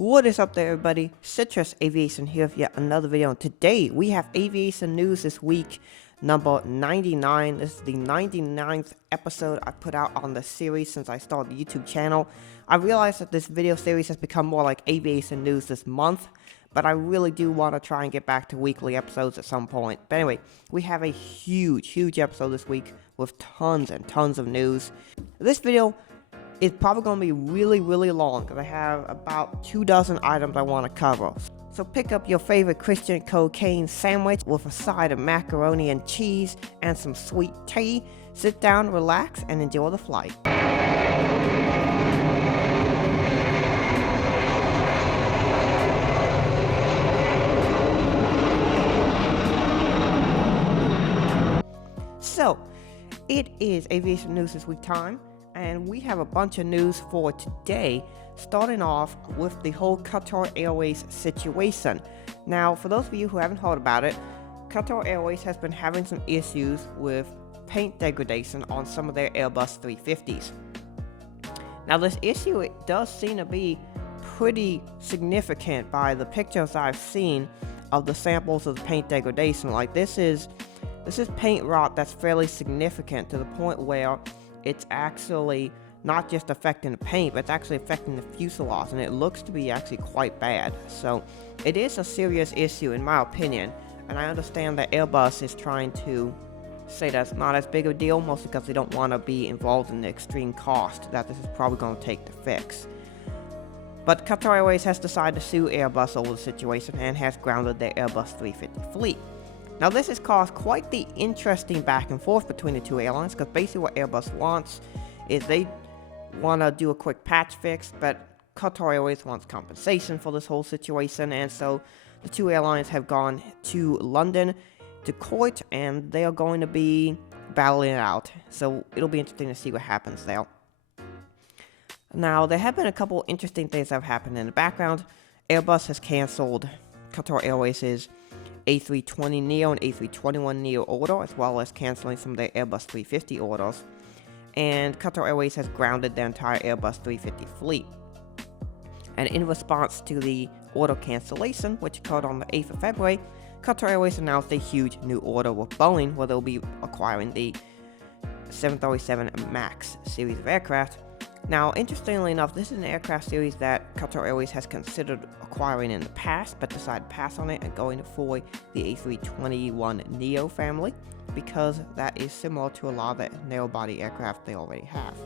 What is up there, everybody? Citrus Aviation here with yet another video. And today we have Aviation News This week, number 99. This is the 99th episode I put out on the series since I started the YouTube channel. I realized that this video series has become more like Aviation News This month, but I really do want to try and get back to weekly episodes at some point. But anyway, we have a huge episode this week with tons and tons of news. This video is probably going to be really long because I have about 24 items I want to cover. So pick up your favorite Christian cocaine sandwich with a side of macaroni and cheese and some sweet tea. Sit down, relax, and enjoy the flight. So, it is Aviation News This Week time, and we have a bunch of news for today, starting off with the whole Qatar Airways situation. Now, for those of you who haven't heard about it, Qatar Airways has been having some issues with paint degradation on some of their Airbus 350s. Now, this issue, it does seem to be pretty significant by the pictures I've seen of the samples of the paint degradation. Like, this is paint rot that's fairly significant to the point where it's actually not just affecting the paint, but it's actually affecting the fuselage, and it looks to be actually quite bad. So it is a serious issue in my opinion, and I understand that Airbus is trying to say that's not as big of a deal, mostly because they don't want to be involved in the extreme cost that this is probably going to take to fix. But Qatar Airways has decided to sue Airbus over the situation and has grounded their Airbus 350 fleet. Now, this has caused quite the interesting back and forth between the two airlines, because basically what Airbus wants is they want to do a quick patch fix, but Qatar Airways wants compensation for this whole situation, and so the two airlines have gone to London to court, and they are going to be battling it out. So it'll be interesting to see what happens there. Now, there have been a couple interesting things that have happened in the background. Airbus has canceled Qatar Airways' A320neo and A321neo order, as well as canceling some of their Airbus 350 orders, and Qatar Airways has grounded their entire Airbus 350 fleet. And in response to the order cancellation, which occurred on the 8th of February, Qatar Airways announced a huge new order with Boeing, where they'll be acquiring the 737 MAX series of aircraft. Now, interestingly enough, this is an aircraft series that Qatar Airways has considered acquiring in the past, but decided to pass on it and going for the A321neo family, because that is similar to a lot of the narrow-body aircraft they already have.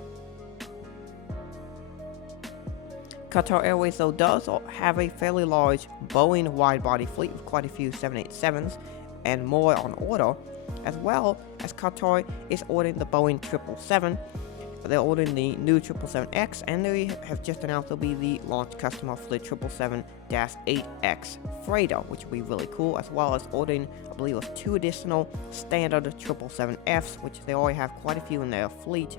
Qatar Airways, though, does have a fairly large Boeing wide-body fleet with quite a few 787s and more on order, as well as Qatar is ordering the Boeing 777. They're ordering the new 777X, and they have just announced they'll be the launch customer for the 777-8X freighter, which will be really cool, as well as ordering, I believe, with 2 additional standard 777Fs, which they already have quite a few in their fleet.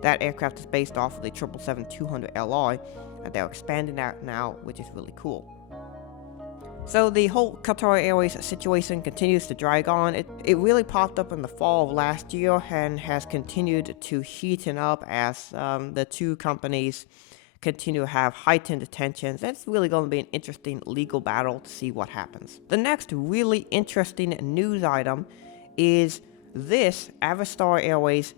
That aircraft is based off of the 777-200LR, and they're expanding that now, which is really cool. So the whole Qatar Airways situation continues to drag on. It really popped up in the fall of last year and has continued to heaten up as the two companies continue to have heightened tensions. It's really going to be an interesting legal battle to see what happens. The next really interesting news item is this Avistar Airways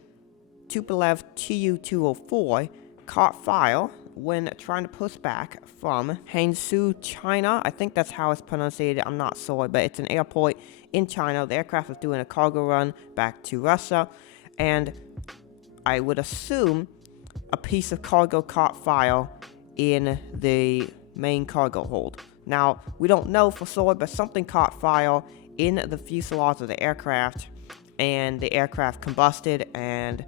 Tupolev Tu-204 caught fire when trying to push back from Hangzhou, China. I think that's how it's pronounced. I'm not sure, but it's an airport in China. The aircraft was doing a cargo run back to Russia, and I would assume a piece of cargo caught fire in the main cargo hold. Now, we don't know for sure, but something caught fire in the fuselage of the aircraft, and the aircraft combusted, and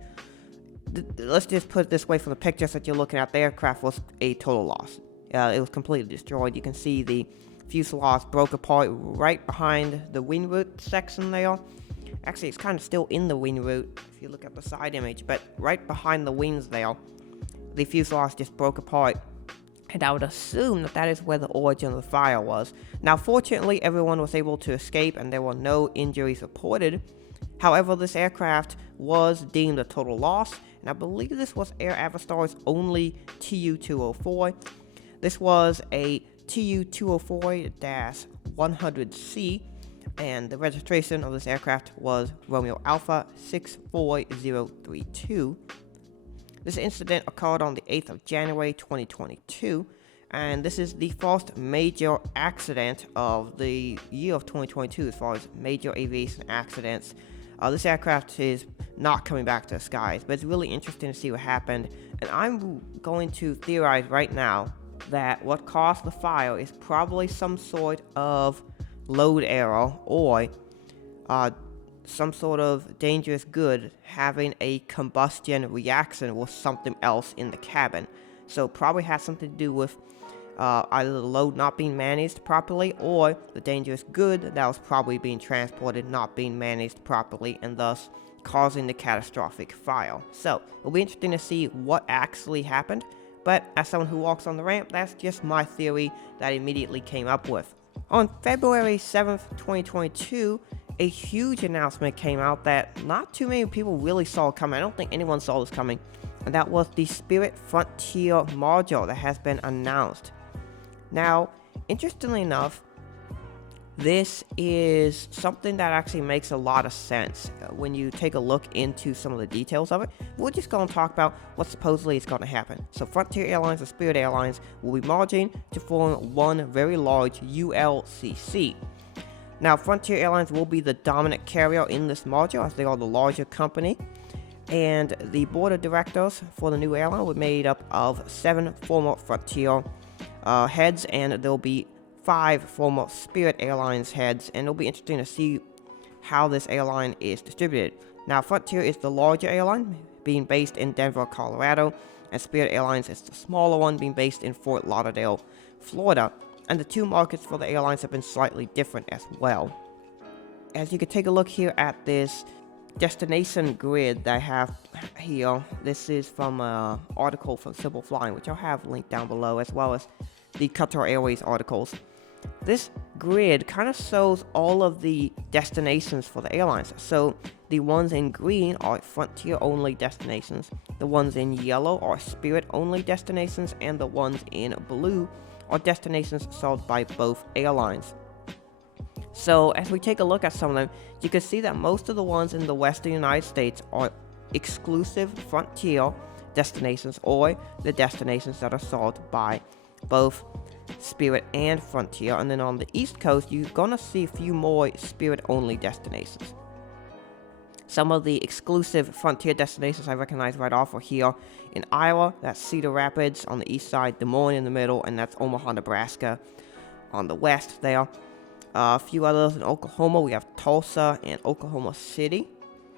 let's just put it this way, from the pictures that you're looking at, the aircraft was a total loss. It was completely destroyed. You can see the fuselage broke apart right behind the wing root section there. Actually, it's kind of still in the wing root if you look at the side image, but right behind the wings there, the fuselage just broke apart. And I would assume that that is where the origin of the fire was. Now, fortunately, everyone was able to escape and there were no injuries reported. However, this aircraft was deemed a total loss, and I believe this was Air Avistar's only Tu-204. This was a TU 204-100C, and the registration of this aircraft was Romeo Alpha 64032. This incident occurred on the 8th of January 2022, and this is the first major accident of the year of 2022 as far as major aviation accidents. This aircraft is not coming back to the skies, but it's really interesting to see what happened, and I'm going to theorize right now that what caused the fire is probably some sort of load error or some sort of dangerous good having a combustion reaction with something else in the cabin. So probably has something to do with either the load not being managed properly or the dangerous good that was probably being transported not being managed properly and thus causing the catastrophic fire. So it'll be interesting to see what actually happened, but as someone who walks on the ramp, that's just my theory that I immediately came up with. On February 7th, 2022, a huge announcement came out that not too many people really saw coming. I don't think anyone saw this coming, and that was the Spirit Frontier module that has been announced. Now, interestingly enough, this is something that actually makes a lot of sense when you take a look into some of the details of it. We're just going to talk about what supposedly is going to happen. So Frontier Airlines and Spirit Airlines will be merging to form one very large ULCC. Now, Frontier Airlines will be the dominant carrier in this merger as they are the larger company. And the board of directors for the new airline will be made up of 7 former Frontier heads, and there'll be 5 former Spirit Airlines heads, and it'll be interesting to see how this airline is distributed. Now, Frontier is the larger airline, being based in Denver, Colorado, and Spirit Airlines is the smaller one, being based in Fort Lauderdale, Florida. And the two markets for the airlines have been slightly different as well. As you can take a look here at this destination grid that I have here, this is from an article from Simple Flying, which I'll have linked down below, as well as the Qatar Airways articles. This grid kind of shows all of the destinations for the airlines. So the ones in green are Frontier only destinations, the ones in yellow are Spirit only destinations, and the ones in blue are destinations sold by both airlines. So as we take a look at some of them, you can see that most of the ones in the western United States are exclusive Frontier destinations, or the destinations that are sold by both Spirit and Frontier. And then on the East Coast, you're gonna see a few more Spirit only destinations. Some of the exclusive Frontier destinations I recognize right off are here in Iowa, that's Cedar Rapids on the east side, Des Moines in the middle, and that's Omaha, Nebraska on the west there. A few others in Oklahoma, we have Tulsa and Oklahoma City.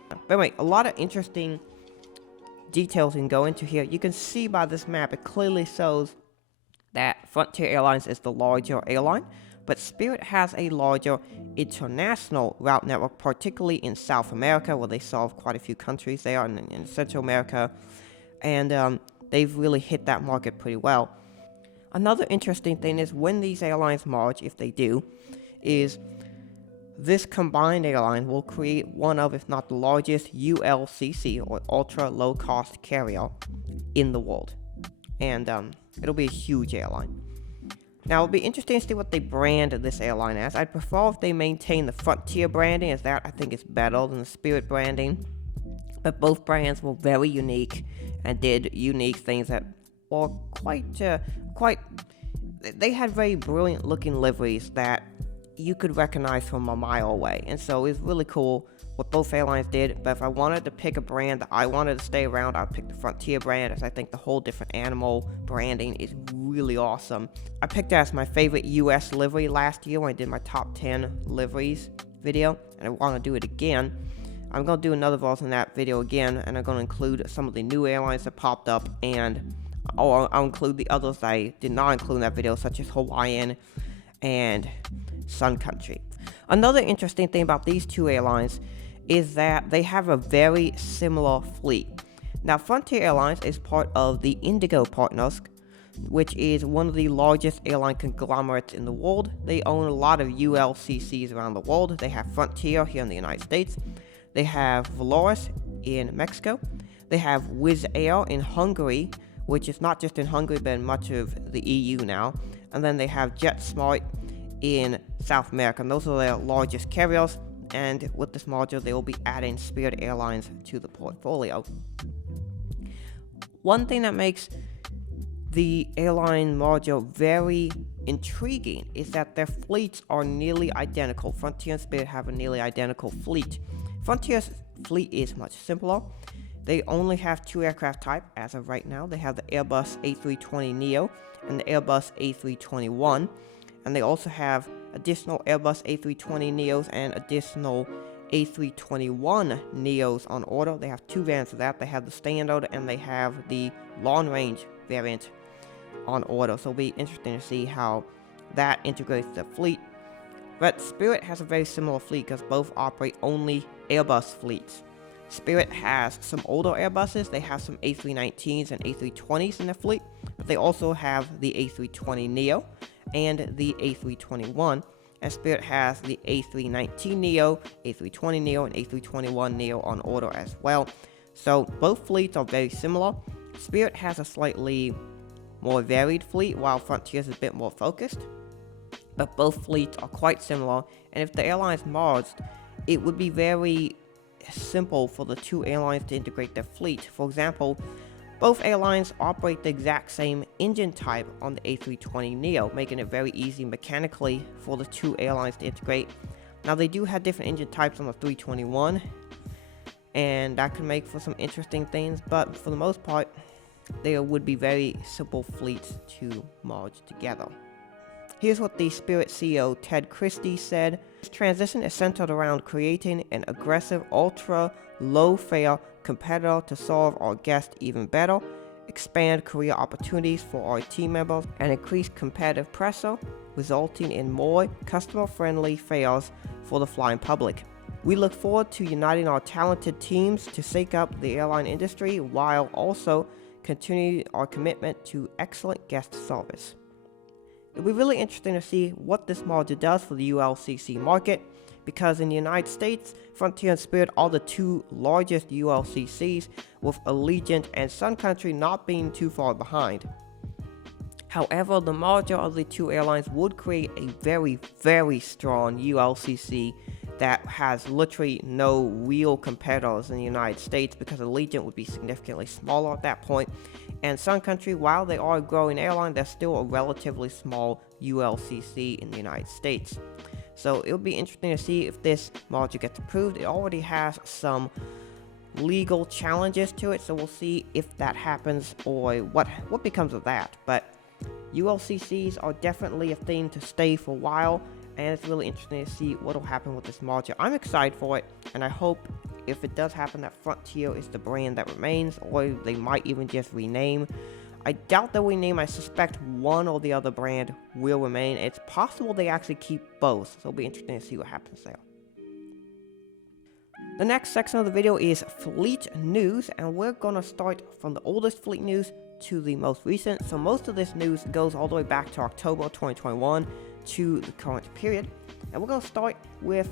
But anyway, a lot of interesting details you can go into here. You can see by this map, it clearly shows that Frontier Airlines is the larger airline, but Spirit has a larger international route network, particularly in South America, where they serve quite a few countries there, and in Central America, and they've really hit that market pretty well. Another interesting thing is when these airlines merge, if they do, is this combined airline will create one of, if not the largest, ULCC, or ultra low cost carrier in the world. And it'll be a huge airline. Now, it'll be interesting to see what they brand this airline as. I'd prefer if they maintain the Frontier branding, as that I think is better than the Spirit branding. But both brands were very unique and did unique things that were they had very brilliant looking liveries that you could recognize from a mile away. And so it's really cool what both airlines did. But if I wanted to pick a brand that I wanted to stay around, I'd pick the Frontier brand, as I think the whole different animal branding is really awesome. I picked that as my favorite US livery last year when I did my top 10 liveries video, and I want to do it again. I'm going to do another version of that video again, and I'm going to include some of the new airlines that popped up, and I'll include the others that I did not include in that video, such as Hawaiian and Sun Country. Another interesting thing about these two airlines is that they have a very similar fleet. Now, Frontier Airlines is part of the Indigo Partners, which is one of the largest airline conglomerates in the world. They own a lot of ULCCs around the world. They have Frontier here in the United States. They have Volaris in Mexico. They have Wizz Air in Hungary, which is not just in Hungary but in much of the EU now. And then they have JetSmart in South America, and those are their largest carriers. And with this module, they will be adding Spirit Airlines to the portfolio. One thing that makes the airline module very intriguing is that their fleets are nearly identical. Frontier and Spirit have a nearly identical fleet. Frontier's fleet is much simpler. They only have 2 aircraft type as of right now. They have the Airbus A320neo and the Airbus A321, and they also have additional Airbus A320neos and additional A321neos on order. They have 2 variants of that. They have the standard and they have the long range variant on order, so it'll be interesting to see how that integrates the fleet. But Spirit has a very similar fleet because both operate only Airbus fleets. Spirit has some older Airbuses. They have some A319s and A320s in their fleet, but they also have the A320neo and the A321, and Spirit has the A319neo, A320neo, and A321neo on order as well. So both fleets are very similar. Spirit has a slightly more varied fleet, while Frontier is a bit more focused, but both fleets are quite similar, and if the airlines merged, it would be very simple for the 2 airlines to integrate their fleet. For example, both airlines operate the exact same engine type on the A320neo, making it very easy mechanically for the 2 airlines to integrate. Now, they do have different engine types on the 321, and that could make for some interesting things, but for the most part, there would be very simple fleets to merge together. Here's what the Spirit CEO Ted Christie said. This transition is centered around creating an aggressive, ultra-low-fare competitor to serve our guests even better, expand career opportunities for our team members, and increase competitive pressure, resulting in more customer-friendly fares for the flying public. We look forward to uniting our talented teams to shake up the airline industry while also continuing our commitment to excellent guest service. It'll be really interesting to see what this module does for the ULCC market, because in the United States, Frontier and Spirit are the 2 largest ULCCs, with Allegiant and Sun Country not being too far behind. However, the merger of the 2 airlines would create a very, very strong ULCC that has literally no real competitors in the United States, because Allegiant would be significantly smaller at that point, and Sun Country, while they are a growing airline, they're still a relatively small ULCC in the United States. So it'll be interesting to see if this merger gets approved. It already has some legal challenges to it, so we'll see if that happens or what becomes of that. But ULCCs are definitely a thing to stay for a while, and it's really interesting to see what will happen with this merger. I'm excited for it, and I hope if it does happen that Frontier is the brand that remains, or they might even just rename. I doubt they'll rename. I suspect one or the other brand will remain. It's possible they actually keep both, so it'll be interesting to see what happens there. The next section of the video is fleet news, and we're gonna start from the oldest fleet news to the most recent. So most of this news goes all the way back to October 2021 to the current period, and we're gonna start with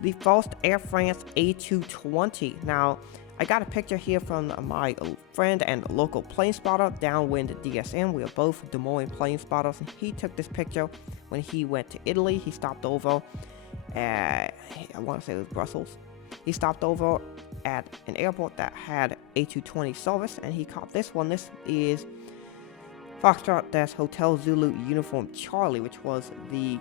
the first Air France A220. Now, I got a picture here from my friend and local plane spotter, Downwind DSM. We are both Des Moines plane spotters, and he took this picture when he went to Italy. He stopped over at, I want to say it was Brussels. He stopped over at an airport that had A220 service, and he caught this one. This is Foxtrot Hotel Zulu Uniform Charlie, which was the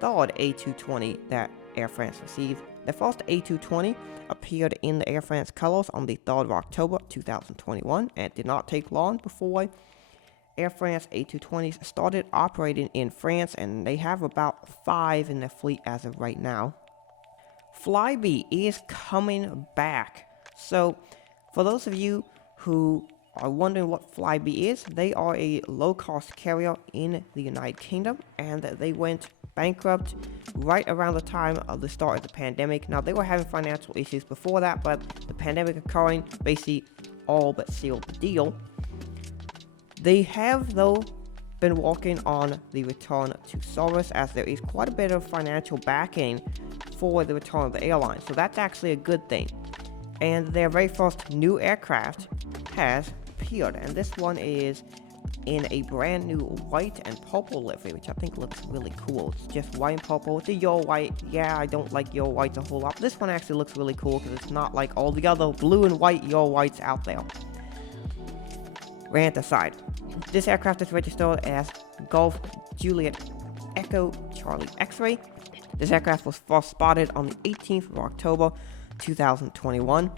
3rd A220 that Air France received. The first A220 appeared in the Air France colors on the 3rd of October 2021, and it did not take long before Air France A220s started operating in France, and they have about 5 in their fleet as of right now. FlyBe is coming back. So, for those of you who are wondering what FlyBe is, they are a low-cost carrier in the United Kingdom, and they went bankrupt right around the time of the start of the pandemic. Now, they were having financial issues before that, but the pandemic occurring basically all but sealed the deal. They have, though, been working on the return to service, as there is quite a bit of financial backing for the return of the airline, so that's actually a good thing. And their very first new aircraft has appeared, and this one is in a brand new white and purple livery, which I think looks really cool. It's just white and purple. It's a your white. Yeah, I don't like your whites a whole lot. This one actually looks really cool because it's not like all the other blue and white your whites out there. Rant aside, this aircraft is registered as Golf Juliet Echo Charlie X-Ray. This aircraft was first spotted on the 18th of October 2021.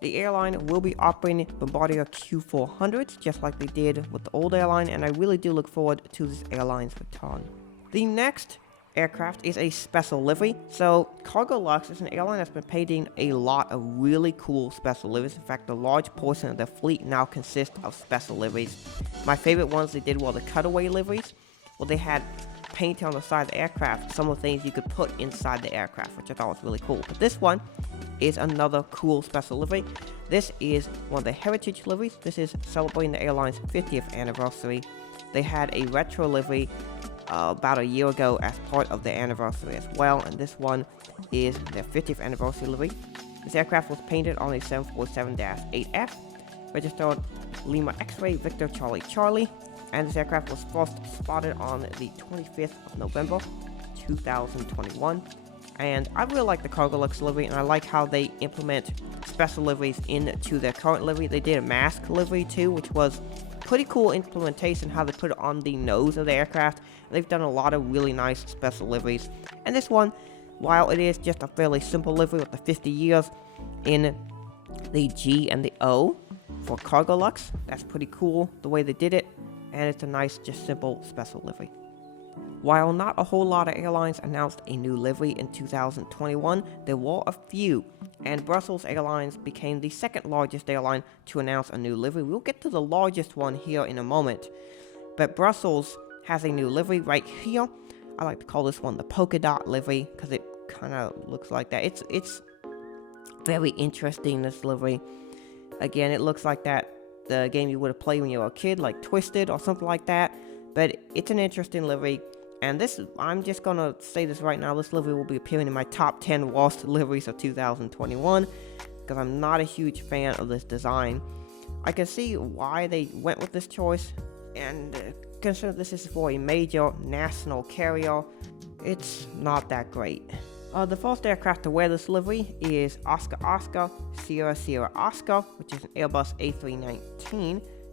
The airline will be operating Bombardier Q400s, just like they did with the old airline, and I really do look forward to this airline's return. The next aircraft is a special livery. So Cargolux is an airline that's been painting a lot of really cool special liveries. In fact, a large portion of their fleet now consists of special liveries. My favorite ones they did were the cutaway liveries, where they had paint on the side of the aircraft, some of the things you could put inside the aircraft, which I thought was really cool. But this one is another cool special livery. This is one of the heritage liveries. This is celebrating the airline's 50th anniversary. They had a retro livery about a year ago as part of their anniversary as well, and this one is their 50th anniversary livery. This aircraft was painted on a 747-8F, registered Lima X-Ray Victor Charlie Charlie, and this aircraft was first spotted on the 25th of November 2021. And I really like the Cargolux livery, and I like how they implement special liveries into their current livery. They did a mask livery too, which was pretty cool implementation, how they put it on the nose of the aircraft. They've done a lot of really nice special liveries. And this one, while it is just a fairly simple livery with the 50 years in the G and the O for Cargolux, that's pretty cool the way they did it. And it's a nice, just simple special livery. While not a whole lot of airlines announced a new livery in 2021, there were a few, and Brussels Airlines became the second largest airline to announce a new livery. We'll get to the largest one here in a moment, but Brussels has a new livery right here. I like to call this one the polka dot livery because it kind of looks like that. It's very interesting, this livery. Again, it looks like that the game you would have played when you were a kid, like Twisted or something like that. But it's an interesting livery, and this, I'm just gonna say this right now, this livery will be appearing in my top 10 worst liveries of 2021, because I'm not a huge fan of this design. I can see why they went with this choice, and consider this is for a major national carrier, it's not that great. The first aircraft to wear this livery is Oscar Oscar Sierra Sierra Oscar, which is an Airbus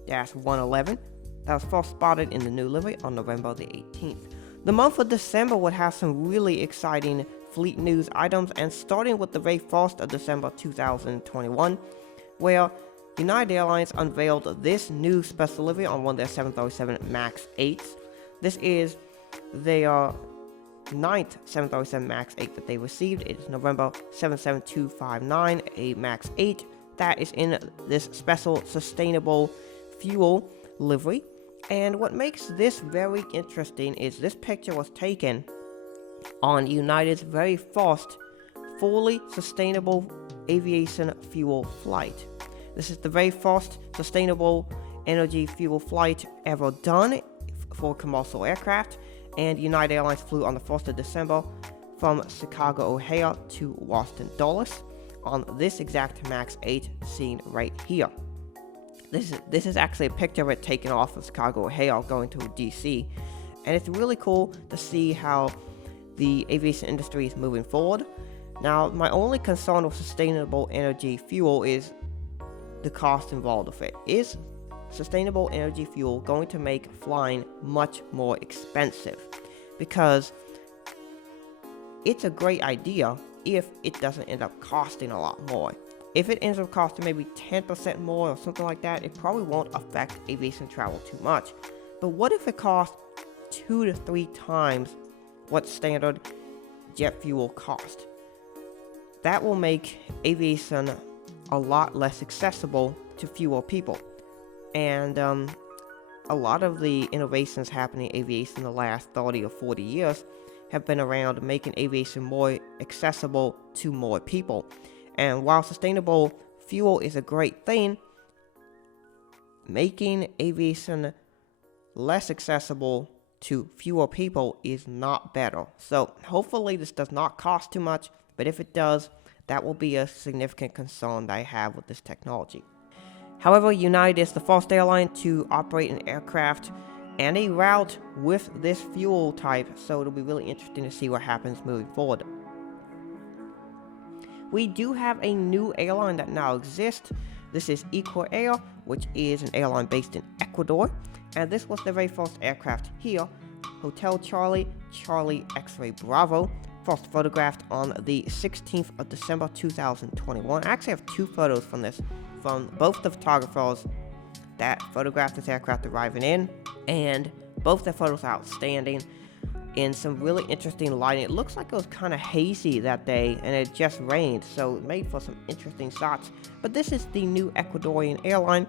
A319-111. That was first spotted in the new livery on November the 18th. The month of December would have some really exciting fleet news items, and starting with the very 1st of December 2021, where United Airlines unveiled this new special livery on one of their 737 MAX 8s. This is their 9th 737 MAX 8 that they received. It is November 77259, a MAX 8 that is in this special sustainable fuel livery. And what makes this very interesting is this picture was taken on United's very first fully sustainable aviation fuel flight. This is the very first sustainable energy fuel flight ever done for commercial aircraft, and United Airlines flew on the 1st of December from Chicago O'Hare to Washington Dulles on this exact MAX 8 seen right here. This is actually a picture of it taken off of Chicago O'Hare going to DC, and it's really cool to see how the aviation industry is moving forward. Now, my only concern with sustainable energy fuel is the cost involved with it. Is sustainable energy fuel going to make flying much more expensive? Because it's a great idea if it doesn't end up costing a lot more. If it ends up costing maybe 10% more or something like that, it probably won't affect aviation travel too much. But what if it costs 2 to 3 times what standard jet fuel costs? That will make aviation a lot less accessible to fewer people. And a lot of the innovations happening in aviation in the last 30 or 40 years have been around making aviation more accessible to more people. And while sustainable fuel is a great thing, making aviation less accessible to fewer people is not better. So hopefully this does not cost too much, but if it does, that will be a significant concern that I have with this technology. However, United is the first airline to operate an aircraft and a route with this fuel type, so it'll be really interesting to see what happens moving forward. We do have a new airline that now exists. This is Equair, which is an airline based in Ecuador, and this was the very first aircraft here. Hotel Charlie, Charlie X-Ray Bravo, first photographed on the 16th of December 2021. I actually have two photos from this, from both the photographers that photographed this aircraft arriving in, and both the photos are outstanding in some really interesting lighting. It looks like it was kind of hazy that day and it just rained, so it made for some interesting shots. But this is the new Ecuadorian airline,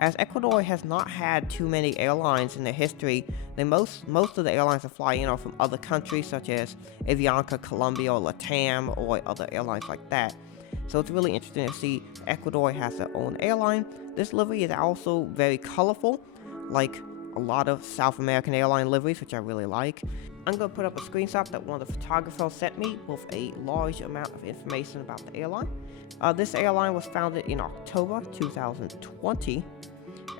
as Ecuador has not had too many airlines in their history. Most of the airlines that fly in are from other countries such as Avianca, Colombia, or LATAM, or other airlines like that. So it's really interesting to see Ecuador has their own airline. This livery is also very colorful, like a lot of South American airline liveries, which I really like. I'm going to put up a screenshot that one of the photographers sent me with a large amount of information about the airline. This airline was founded in October 2020,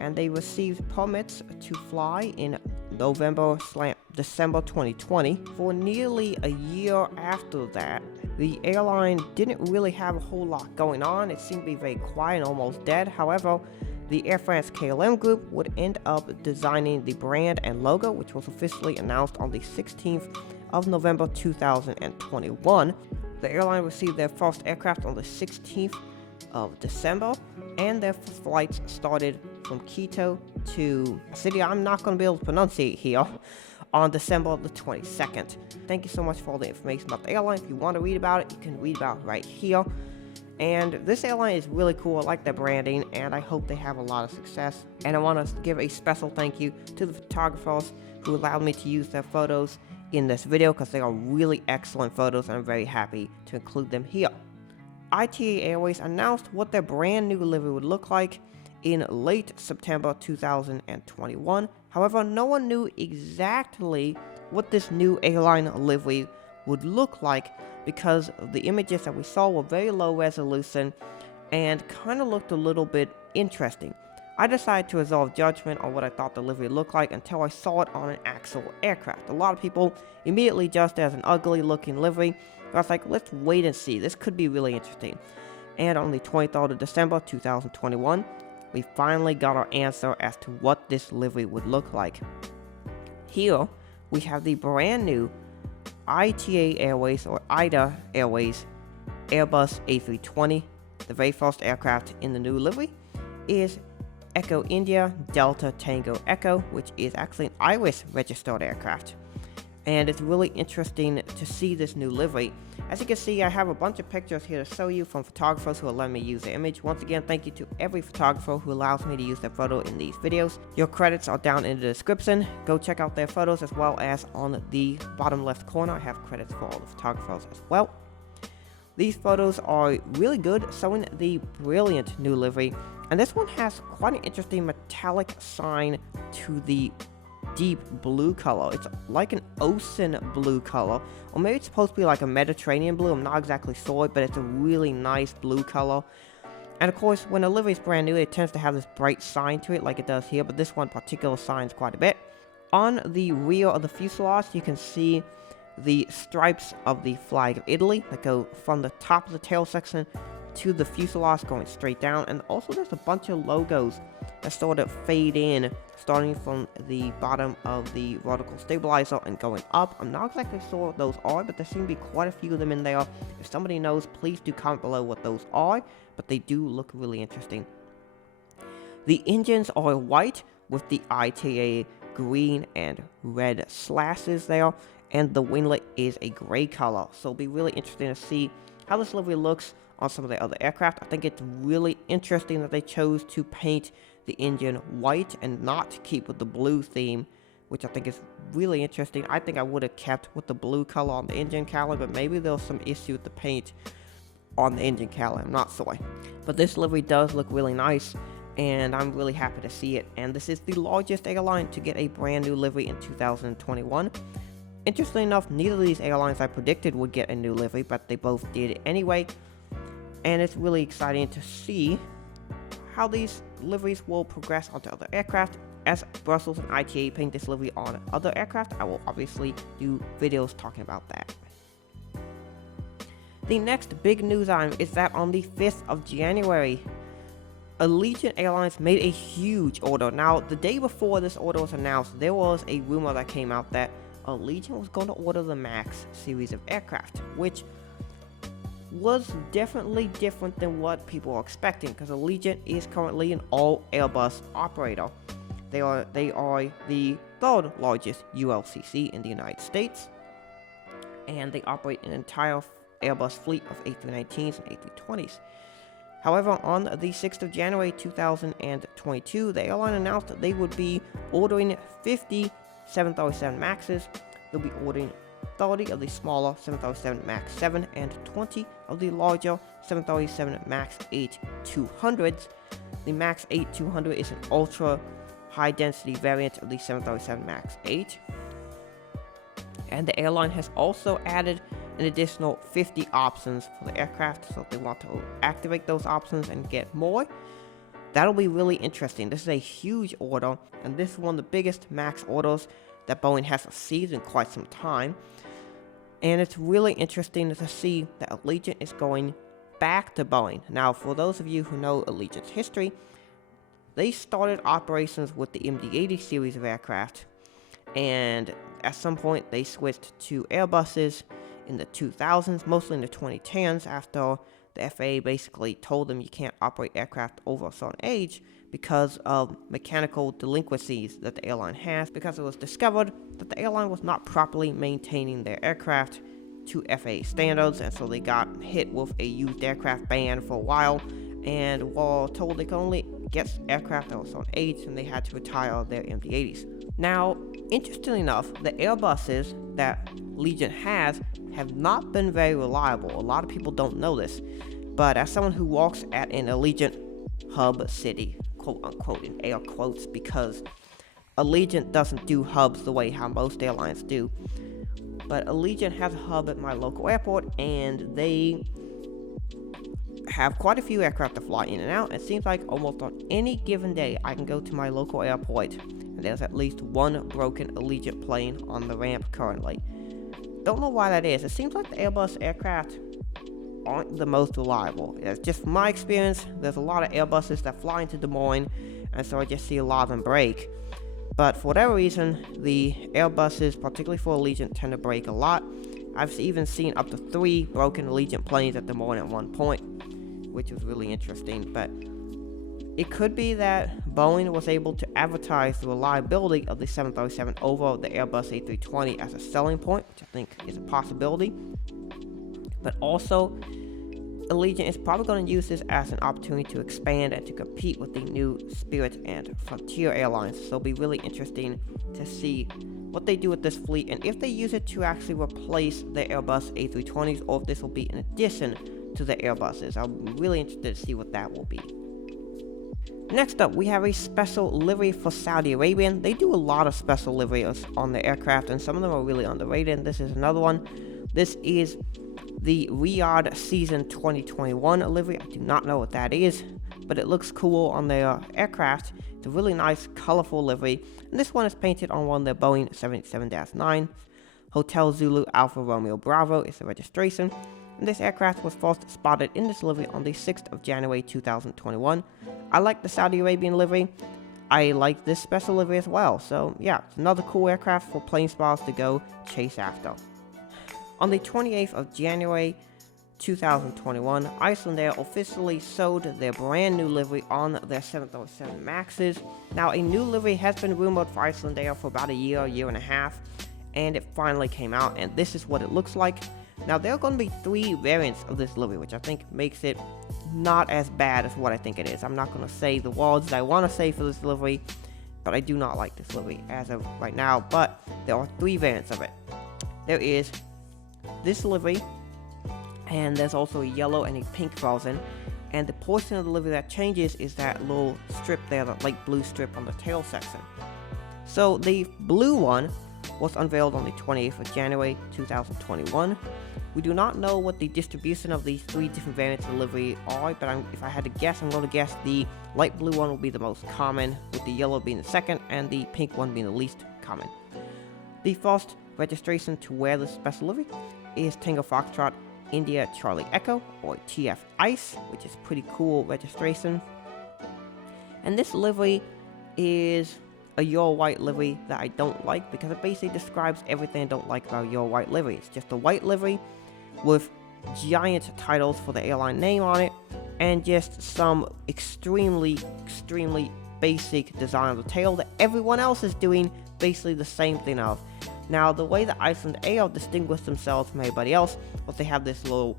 and they received permits to fly in December 2020. For nearly a year after that, the airline didn't really have a whole lot going on. It seemed to be very quiet and almost dead. However, the Air France KLM group would end up designing the brand and logo, which was officially announced on the 16th of November 2021. The airline received their first aircraft on the 16th of December, and their flights started from Quito to a city I'm not going to be able to pronunciate here on December the 22nd. Thank you so much for all the information about the airline. If you want to read about it, you can read about it right here. And this airline is really cool. I like their branding, and I hope they have a lot of success. And I want to give a special thank you to the photographers who allowed me to use their photos in this video, because they are really excellent photos, and I'm very happy to include them here. ITA Airways announced what their brand new livery would look like in late September 2021. However, no one knew exactly what this new airline livery would look like, because the images that we saw were very low resolution and kind of looked a little bit interesting. I decided to reserve judgment on what I thought the livery looked like until I saw it on an actual aircraft. A lot of people immediately judged it as an ugly looking livery. I was like, let's wait and see. This could be really interesting. And on the 23rd of December 2021, we finally got our answer as to what this livery would look like. Here, we have the brand new ITA Airways, or ITA Airways Airbus A320. The very first aircraft in the new livery is Echo India Delta Tango Echo, which is actually an Irish registered aircraft. And it's really interesting to see this new livery. As you can see, I have a bunch of pictures here to show you from photographers who are letting me use the image. Once again, thank you to every photographer who allows me to use their photo in these videos. Your credits are down in the description. Go check out their photos, as well as on the bottom left corner, I have credits for all the photographers as well. These photos are really good, showing the brilliant new livery. And this one has quite an interesting metallic sign to the deep blue color. It's like an ocean blue color, or maybe it's supposed to be like a Mediterranean blue. I'm not exactly sure, but it's a really nice blue color. And of course, when a livery is brand new, it tends to have this bright sign to it like it does here, but this one particular shines quite a bit. On the rear of the fuselage, you can see the stripes of the flag of Italy that go from the top of the tail section to the fuselage going straight down. And also there's a bunch of logos that sort of fade in, starting from the bottom of the vertical stabilizer and going up. I'm not exactly sure what those are, but there seem to be quite a few of them in there. If somebody knows, please do comment below what those are, but they do look really interesting. The engines are white with the ITA green and red slashes there, and the winglet is a gray color. So it'll be really interesting to see how this livery looks on some of the other aircraft. I think it's really interesting that they chose to paint the engine white and not keep with the blue theme, which I think is really interesting. I think I would have kept with the blue color on the engine cowling, but maybe there was some issue with the paint on the engine cowling. I'm not sure. But this livery does look really nice, and I'm really happy to see it. And this is the largest airline to get a brand new livery in 2021. Interestingly enough, neither of these airlines I predicted would get a new livery, but they both did anyway. And it's really exciting to see how these liveries will progress onto other aircraft. As Brussels and ITA paint this livery on other aircraft, I will obviously do videos talking about that. The next big news item is that on the 5th of January, Allegiant Airlines made a huge order. Now, the day before this order was announced, there was a rumor that came out that Allegiant was going to order the MAX series of aircraft, which was definitely different than what people were expecting, because Allegiant is currently an all Airbus operator. They are the third largest ULCC in the United States, and they operate an entire Airbus fleet of A319s and A320s. However, on the 6th of January 2022, the airline announced that they would be ordering 50 737 MAXs. They'll be ordering 30 of the smaller 737 MAX 7 and 20 of the larger 737 MAX 8 200s. The MAX 8 200 is an ultra high density variant of the 737 MAX 8. And the airline has also added an additional 50 options for the aircraft, so if they want to activate those options and get more, that'll be really interesting. This is a huge order, and this is one of the biggest MAX orders that Boeing has received in quite some time. And it's really interesting to see that Allegiant is going back to Boeing. Now, for those of you who know Allegiant's history, they started operations with the MD-80 series of aircraft, and at some point they switched to Airbuses in the 2000s, mostly in the 2010s, after the FAA basically told them you can't operate aircraft over a certain age because of mechanical delinquencies that the airline has, because it was discovered that the airline was not properly maintaining their aircraft to FAA standards, and so they got hit with a used aircraft ban for a while, and were told they could only get aircraft that was a certain age, and they had to retire their MD-80s. Now, interestingly enough, the Airbuses that Allegiant has have not been very reliable. A lot of people don't know this, but as someone who works at an Allegiant hub city, quote unquote, in air quotes, because Allegiant doesn't do hubs the way how most airlines do, but Allegiant has a hub at my local airport, and they have quite a few aircraft to fly in and out. It seems like almost on any given day I can go to my local airport and there's at least one broken Allegiant plane on the ramp currently. Don't know why that is. It seems like the Airbus aircraft aren't the most reliable. It's just from my experience, there's a lot of Airbuses that fly into Des Moines, and so I just see a lot of them break. But for whatever reason, the Airbuses, particularly for Allegiant, tend to break a lot. I've even seen up to 3 broken Allegiant planes at Des Moines at one point, which was really interesting. But it could be that Boeing was able to advertise the reliability of the 737 over the Airbus A320 as a selling point, which I think is a possibility. But also, Allegiant is probably going to use this as an opportunity to expand and to compete with the new Spirit and Frontier Airlines. So it'll be really interesting to see what they do with this fleet, and if they use it to actually replace the Airbus A320s, or if this will be in addition to the Airbuses. I'm really interested to see what that will be. Next up, we have a special livery for Saudi Arabia. They do a lot of special liveries on the aircraft, and some of them are really underrated. This is another one. This is the Riyadh Season 2021 livery. I do not know what that is, but it looks cool on their aircraft. It's a really nice, colorful livery, and this one is painted on one of their Boeing 787-9. Hotel Zulu Alpha Romeo Bravo is the registration, and this aircraft was first spotted in this livery on the 6th of January 2021. I like the Saudi Arabian livery. I like this special livery as well, so yeah, it's another cool aircraft for plane spotters to go chase after. On the 28th of January 2021, Iceland Air officially sold their brand new livery on their 737 MAXs. Now, a new livery has been rumored for Iceland Air for about a year and a half, and it finally came out, and this is what it looks like. Now, there are going to be 3 variants of this livery, which I think makes it not as bad as what I think it is. I'm not going to say the words that I want to say for this livery, but I do not like this livery as of right now. But there are 3 variants of it. There is this livery, and there's also a yellow and a pink version, and the portion of the livery that changes is that little strip there, that light blue strip on the tail section. So the blue one was unveiled on the 28th of January 2021. We do not know what the distribution of these 3 different variants of livery are, but if I had to guess, I'm going to guess the light blue one will be the most common, with the yellow being the second and the pink one being the least common. The first registration to wear this special livery is Tango Foxtrot India Charlie Echo, or TF ICE, which is pretty cool registration. And this livery is a Your White livery that I don't like, because it basically describes everything I don't like about Your White livery. It's just a white livery with giant titles for the airline name on it, and just some extremely basic design on the tail that everyone else is doing basically the same thing of. Now, the way that Iceland Air distinguished themselves from everybody else was they have this little,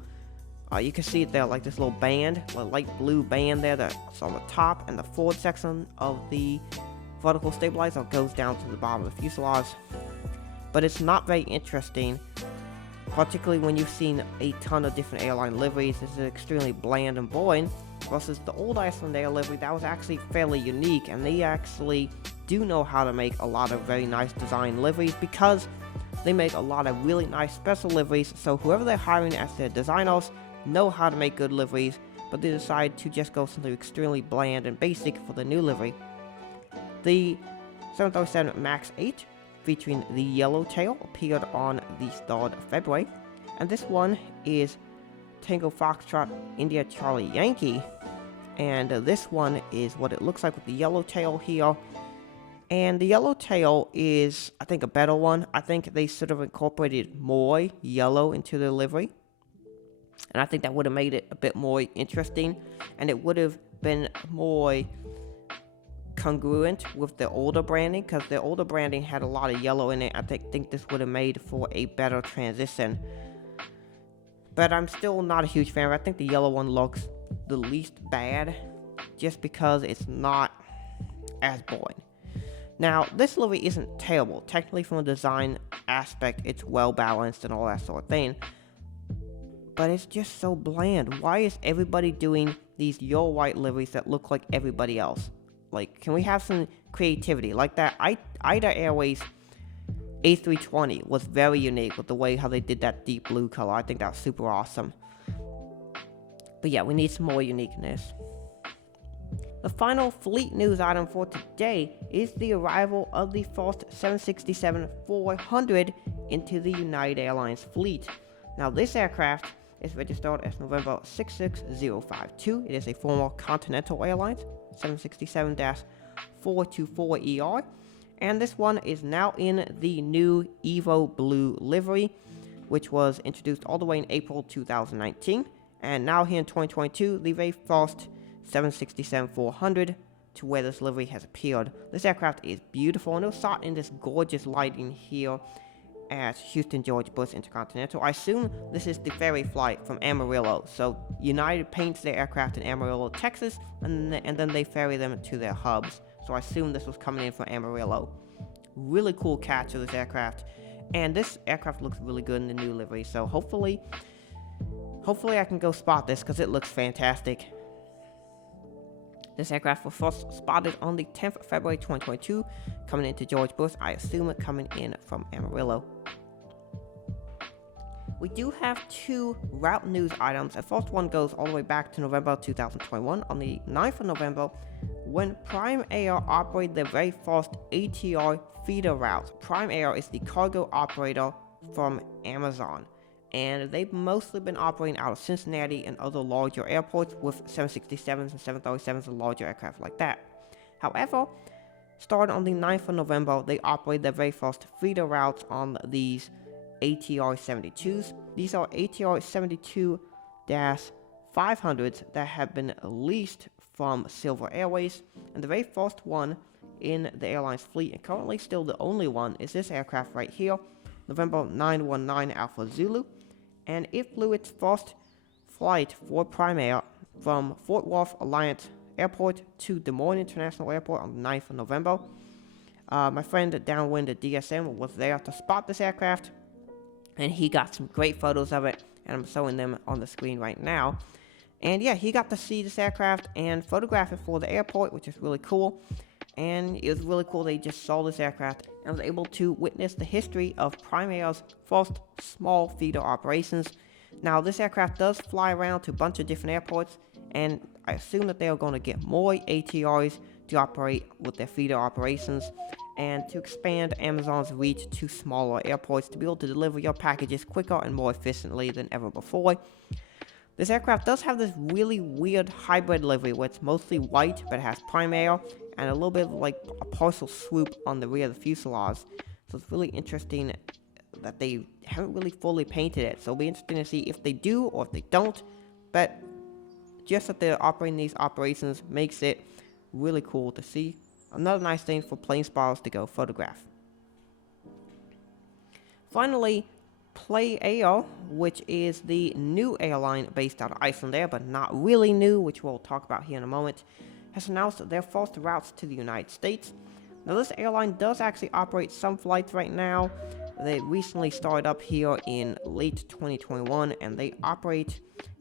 you can see it there, like this little band, a light blue band there that's on the top, and the forward section of the vertical stabilizer goes down to the bottom of the fuselage. But it's not very interesting, particularly when you've seen a ton of different airline liveries. This is extremely bland and boring, versus the old Iceland Air livery that was actually fairly unique, and they actually do know how to make a lot of very nice design liveries, because they make a lot of really nice special liveries. So whoever they're hiring as their designers know how to make good liveries, but they decide to just go something extremely bland and basic for the new livery. The 737 MAX 8, featuring the yellow tail, appeared on the 3rd of February, and this one is Tango Foxtrot India Charlie Yankee, and this one is what it looks like with the yellow tail here. And the yellow tail is, I think, a better one. I think they sort of incorporated more yellow into the livery, and I think that would have made it a bit more interesting, and it would have been more congruent with the older branding, because the older branding had a lot of yellow in it. I think this would have made for a better transition, but I'm still not a huge fan of it. I think the yellow one looks the least bad, just because it's not as boring. Now, this livery isn't terrible. Technically, from a design aspect, it's well balanced and all that sort of thing, but it's just so bland. Why is everybody doing these Your White liveries that look like everybody else? Like, can we have some creativity? Like that ITA Airways A320 was very unique with the way how they did that deep blue color. I think that was super awesome. But yeah, we need some more uniqueness. The final fleet news item for today is the arrival of the first 767-400 into the United Airlines fleet. Now, this aircraft is registered as November 66052. It is a former Continental Airlines 767-424ER, and this one is now in the new Evo Blue livery, which was introduced all the way in April 2019, and now here in 2022, the very first 767-400 to wear this livery has appeared. This aircraft is beautiful, and it was shot in this gorgeous lighting here at Houston George Bush Intercontinental. I assume this is the ferry flight from Amarillo. So United paints their aircraft in Amarillo, Texas, and then they ferry them to their hubs. So I assume this was coming in from Amarillo. Really cool catch of this aircraft, and this aircraft looks really good in the new livery. So hopefully I can go spot this, because it looks fantastic. This aircraft was first spotted on the 10th of February 2022, coming into George Bush, I assume it coming in from Amarillo. We do have 2 route news items. The first one goes all the way back to November 2021. On the 9th of November, when Prime Air operated their very first ATR feeder route. Prime Air is the cargo operator from Amazon, and they've mostly been operating out of Cincinnati and other larger airports with 767s and 737s and larger aircraft like that. However, starting on the 9th of November, they operated their very first feeder routes on these ATR 72s. These are ATR 72-500s that have been leased from Silver Airways, and the very first one in the airline's fleet, and currently still the only one, is this aircraft right here, November 919 Alpha Zulu, and it flew its first flight for Prime Air from Fort Worth Alliance Airport to Des Moines International Airport on the 9th of November. My friend downwind at DSM was there to spot this aircraft, and he got some great photos of it, and I'm showing them on the screen right now. And yeah, he got to see this aircraft and photograph it for the airport, which is really cool. And it was really cool. They just saw this aircraft and was able to witness the history of Prime Air's first small feeder operations. Now, this aircraft does fly around to a bunch of different airports, and I assume that they are going to get more ATRs to operate with their feeder operations and to expand Amazon's reach to smaller airports to be able to deliver your packages quicker and more efficiently than ever before. This aircraft does have this really weird hybrid livery where it's mostly white but it has Prime Air and a little bit like a partial swoop on the rear of the fuselage. So it's really interesting that they haven't really fully painted it. So it'll be interesting to see if they do or if they don't. But just that they're operating these operations makes it really cool to see. Another nice thing for plane spotters to go photograph. Finally, Play Air, which is the new airline based out of Iceland Air, but not really new, which we'll talk about here in a moment, has announced their first routes to the United States. Now, this airline does actually operate some flights right now. They recently started up here in late 2021, and they operate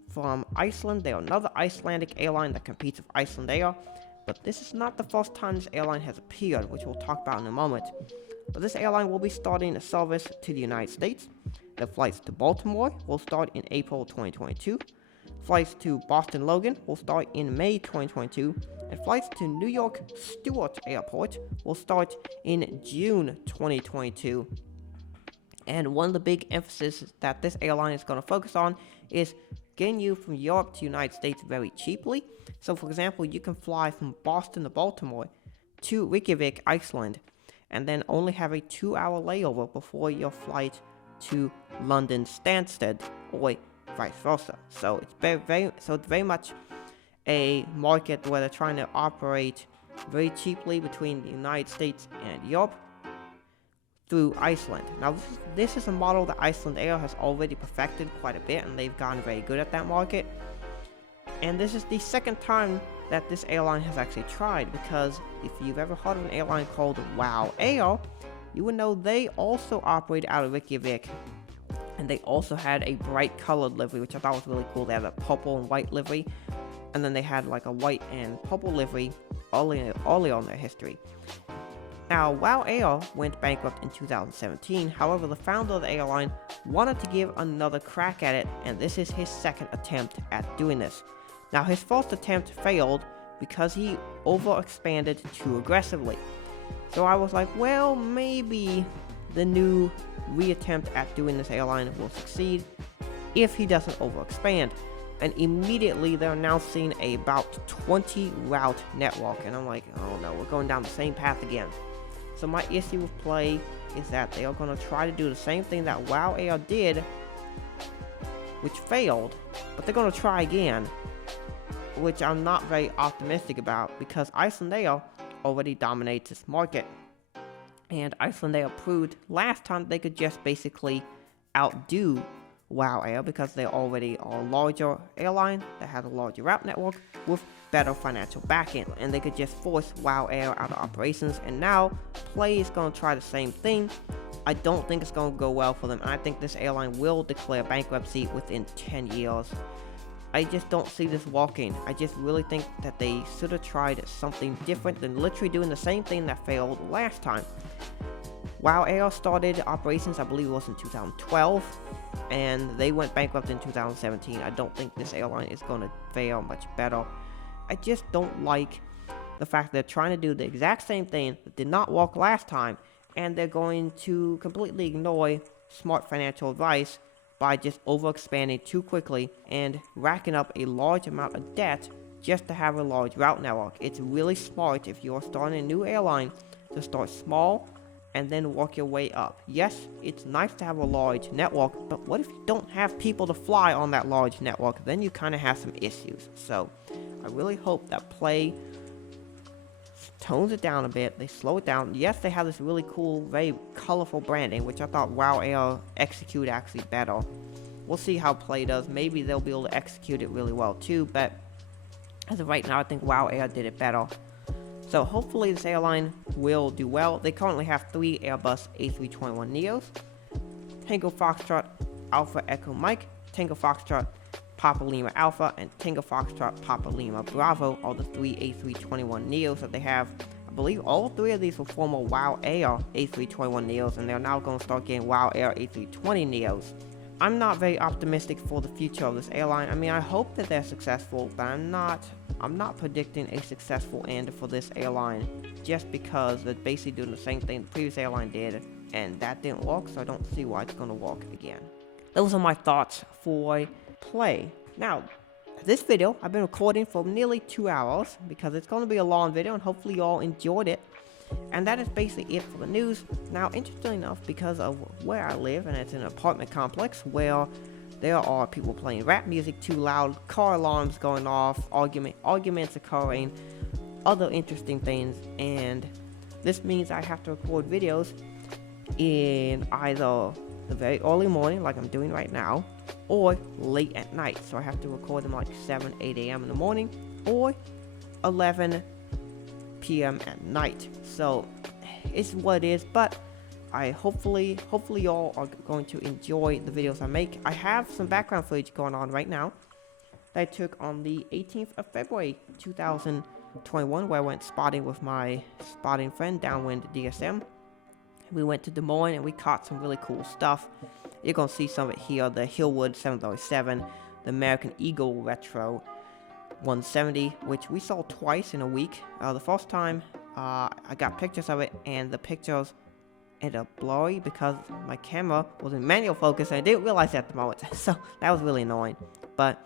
from Iceland. They are another Icelandic airline that competes with Iceland Air, but this is not the first time this airline has appeared, which we'll talk about in a moment. But this airline will be starting a service to the United States. The flights to Baltimore will start in April 2022. Flights to Boston Logan will start in May 2022. And flights to New York Stewart Airport will start in June 2022. And one of the big emphasis that this airline is going to focus on is getting you from Europe to the United States very cheaply. So, for example, you can fly from Boston to Baltimore to Reykjavik, Iceland, and then only have a 2-hour layover before your flight to London Stansted, or vice versa. So it's very much a market where they're trying to operate very cheaply between the United States and Europe through Iceland. Now, this is a model that Iceland Air has already perfected quite a bit, and they've gotten very good at that market. And this is the second time that this airline has actually tried, because if you've ever heard of an airline called WOW Air, you would know they also operate out of Reykjavik, and they also had a bright colored livery, which I thought was really cool. They had a purple and white livery, and then they had like a white and purple livery early on their history. Now, WOW Air went bankrupt in 2017. However, the founder of the airline wanted to give another crack at it, and this is his second attempt at doing this. Now, his first attempt failed because he overexpanded too aggressively. So I was like, well, maybe the new reattempt at doing this airline will succeed if he doesn't overexpand. And immediately they're announcing a about 20 route network, and I'm like, oh no, we're going down the same path again. So my issue with Play is that they are going to try to do the same thing that WOW Air did, which failed, but they're going to try again, which I'm not very optimistic about, because Iceland Air already dominates this market. And Iceland Air proved last time they could just basically outdo WOW Air, because they're already a larger airline that has a larger route network with better financial backing, and they could just force WOW Air out of operations. And now Play is going to try the same thing. I don't think it's going to go well for them, and I think this airline will declare bankruptcy within 10 years. I just don't see this working. I just really think that they should have tried something different than literally doing the same thing that failed last time. WOW Air started operations, I believe it was in 2012, and they went bankrupt in 2017. I don't think this airline is going to fare much better. I just don't like the fact that they're trying to do the exact same thing that did not work last time, and they're going to completely ignore smart financial advice by just overexpanding too quickly and racking up a large amount of debt just to have a large route network. It's really smart if you're starting a new airline to start small and then work your way up. Yes, it's nice to have a large network, but what if you don't have people to fly on that large network? Then you kind of have some issues. So I really hope that Play tones it down a bit, they slow it down. Yes, they have this really cool, very colorful branding, which I thought WOW Air executed actually better. We'll see how Play does. Maybe they'll be able to execute it really well too, but as of right now, I think WOW Air did it better. So hopefully this airline will do well. They currently have 3 Airbus A321neos, Tango Foxtrot Alpha Echo Mike, Tango Foxtrot Papa Lima Alpha, and Tango Foxtrot Papa Lima Bravo are the 3 A321neos that they have. I believe all 3 of these were former WOW Air A321neos, and they're now going to start getting WOW Air A320neos. I'm not very optimistic for the future of this airline. I mean, I hope that they're successful, but I'm not predicting a successful end for this airline, just because they're basically doing the same thing the previous airline did, and that didn't work, so I don't see why it's going to work again. Those are my thoughts for play. Now, this video I've been recording for nearly 2 hours because it's going to be a long video, and hopefully you all enjoyed it. And that is basically it for the news. Now, interestingly enough, because of where I live, and it's an apartment complex where there are people playing rap music too loud, car alarms going off, arguments occurring, other interesting things, and this means I have to record videos in either the very early morning, like I'm doing right now, or late at night. So I have to record them like 7, 8 a.m. in the morning, or 11 p.m. at night. So it's what it is, but hopefully y'all are going to enjoy the videos I make. I have some background footage going on right now that I took on the 18th of February 2021, where I went spotting with my spotting friend Downwind DSM. We went to Des Moines and we caught some really cool stuff. You're going to see some of it here: the Hillwood 737, the American Eagle Retro 170, which we saw twice in a week. The first time I got pictures of it, and the pictures ended up blurry because my camera was in manual focus, and I didn't realize that at the moment, so that was really annoying. But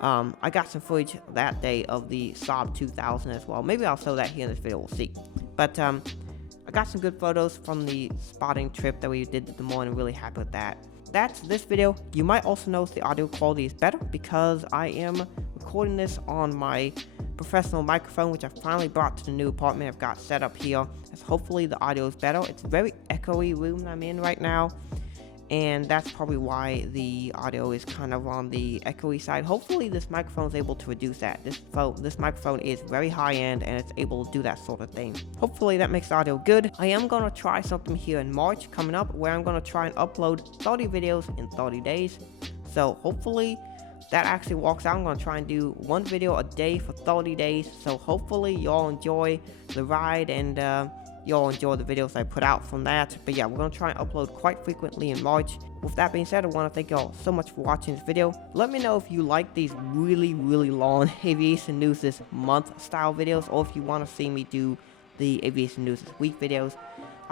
I got some footage that day of the Saab 2000 as well. Maybe I'll show that here in this video, we'll see. But I got some good photos from the spotting trip that we did this morning. Really happy with that. That's this video. You might also notice the audio quality is better because I am recording this on my professional microphone, which I finally brought to the new apartment I've got set up here. So hopefully the audio is better. It's a very echoey room I'm in right now, and that's probably why the audio is kind of on the echoey side. Hopefully this microphone is able to reduce that. This microphone is very high end, and it's able to do that sort of thing. Hopefully that makes the audio good. I am going to try something here in March coming up, where I'm going to try and upload 30 videos in 30 days. So hopefully that actually works out. I'm going to try and do 1 video a day for 30 days. So hopefully y'all enjoy the ride, and y'all enjoy the videos I put out from that. But yeah, we're going to try and upload quite frequently in March. With that being said, I want to thank y'all so much for watching this video. Let me know if you like these really long Aviation News This month style videos, or if you want to see me do the Aviation News This week videos.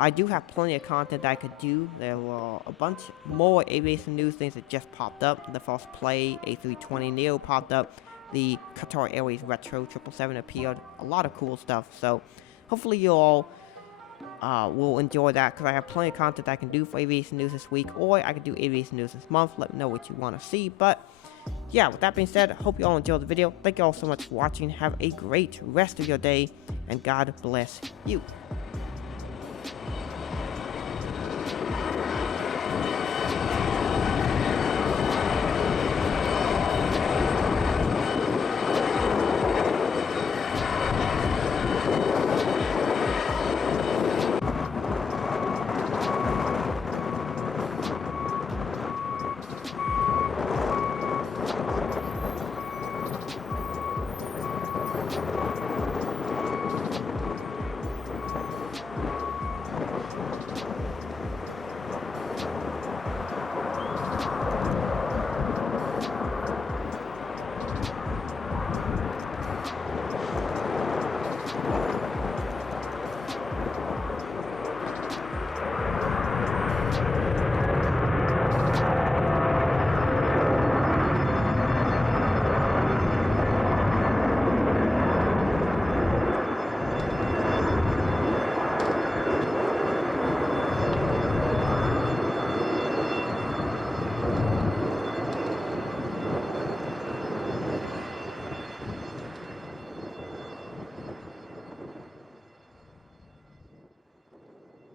I do have plenty of content that I could do. There were a bunch more aviation news things that just popped up. The first play A320neo popped up. The Qatar Airways Retro 777 appeared. A lot of cool stuff. So hopefully you all will enjoy that, because I have plenty of content I can do for Aviation News this week, or I could do Aviation News this month. Let me know what you want to see. But yeah, with that being said, I hope you all enjoyed the video. Thank you all so much for watching. Have a great rest of your day, and God bless you.